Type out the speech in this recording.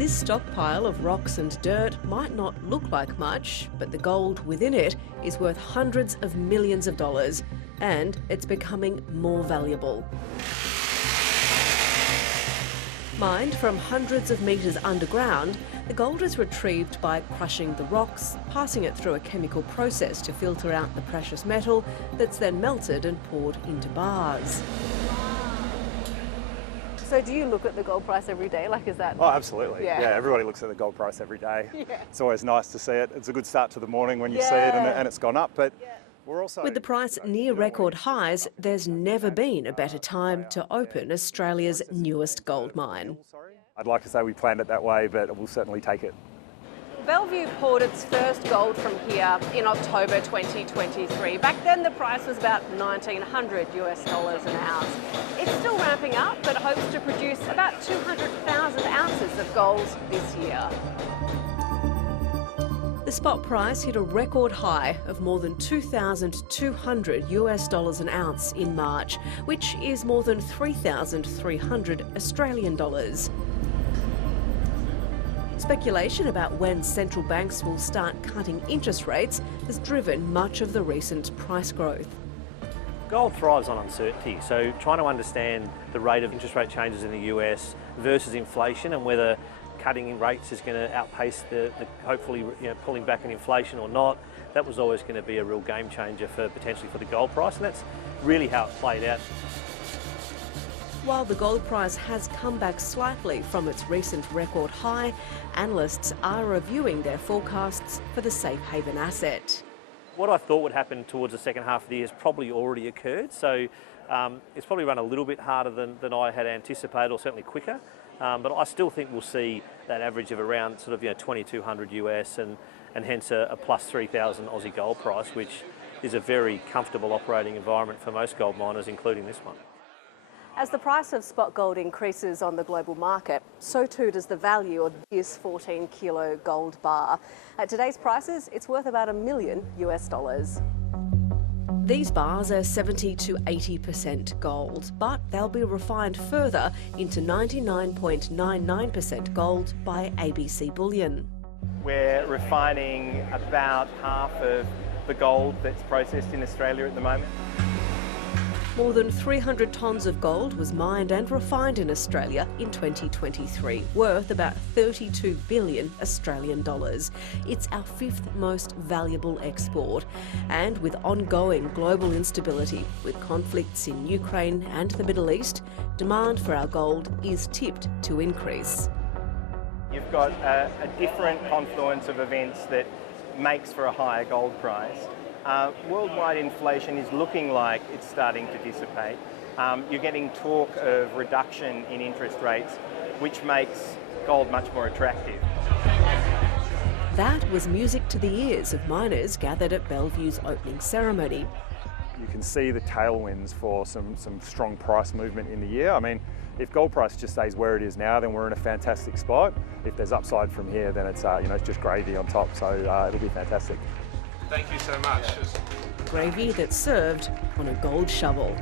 This stockpile of rocks and dirt might not look like much, but the gold within it is worth hundreds of millions of dollars, and it's becoming more valuable. Mined from hundreds of metres underground, the gold is retrieved by crushing the rocks, passing it through a chemical process to filter out the precious metal that's then melted and poured into bars. So do you look at the gold price every day? Like, is that... Oh, absolutely. Yeah. Everybody looks at the gold price every day. Yeah. It's always nice to see it. It's a good start to the morning when you see it and it's gone up. But we're also... With the price near record highs, there's never been a better time to open Australia's newest gold mine. I'd like to say we planned it that way, but we'll certainly take it. Bellevue poured its first gold from here in October 2023. Back then the price was about $1,900 an ounce. It's still ramping up, but hopes to produce about 200,000 ounces of gold this year. The spot price hit a record high of more than $2,200 an ounce in March, which is more than 3,300 Australian dollars. Speculation about when central banks will start cutting interest rates has driven much of the recent price growth. Gold thrives on uncertainty, so trying to understand the rate of interest rate changes in the US versus inflation and whether cutting in rates is going to outpace the hopefully pulling back in inflation or not, that was always going to be a real game changer for potentially for the gold price, and that's really how it played out. While the gold price has come back slightly from its recent record high, analysts are reviewing their forecasts for the safe haven asset. What I thought would happen towards the second half of the year has probably already occurred, so it's probably run a little bit harder than I had anticipated, or certainly quicker, but I still think we'll see that average of around sort of 2,200 US and hence a plus 3,000 Aussie gold price, which is a very comfortable operating environment for most gold miners, including this one. As the price of spot gold increases on the global market, so too does the value of this 14-kilo gold bar. At today's prices, it's worth about $1 million US. These bars are 70 to 80% gold, but they'll be refined further into 99.99% gold by ABC Bullion. We're refining about half of the gold that's processed in Australia at the moment. More than 300 tonnes of gold was mined and refined in Australia in 2023, worth about 32 billion Australian dollars. It's our fifth most valuable export. And with ongoing global instability, with conflicts in Ukraine and the Middle East, demand for our gold is tipped to increase. You've got a different confluence of events that makes for a higher gold price. Worldwide inflation is looking like it's starting to dissipate. You're getting talk of reduction in interest rates, which makes gold much more attractive. That was music to the ears of miners gathered at Bellevue's opening ceremony. You can see the tailwinds for some strong price movement in the year. I mean, if gold price just stays where it is now, then we're in a fantastic spot. If there's upside from here, then it's it's just gravy on top, so it'll be fantastic. Thank you so much. Gravy that's served on a gold shovel.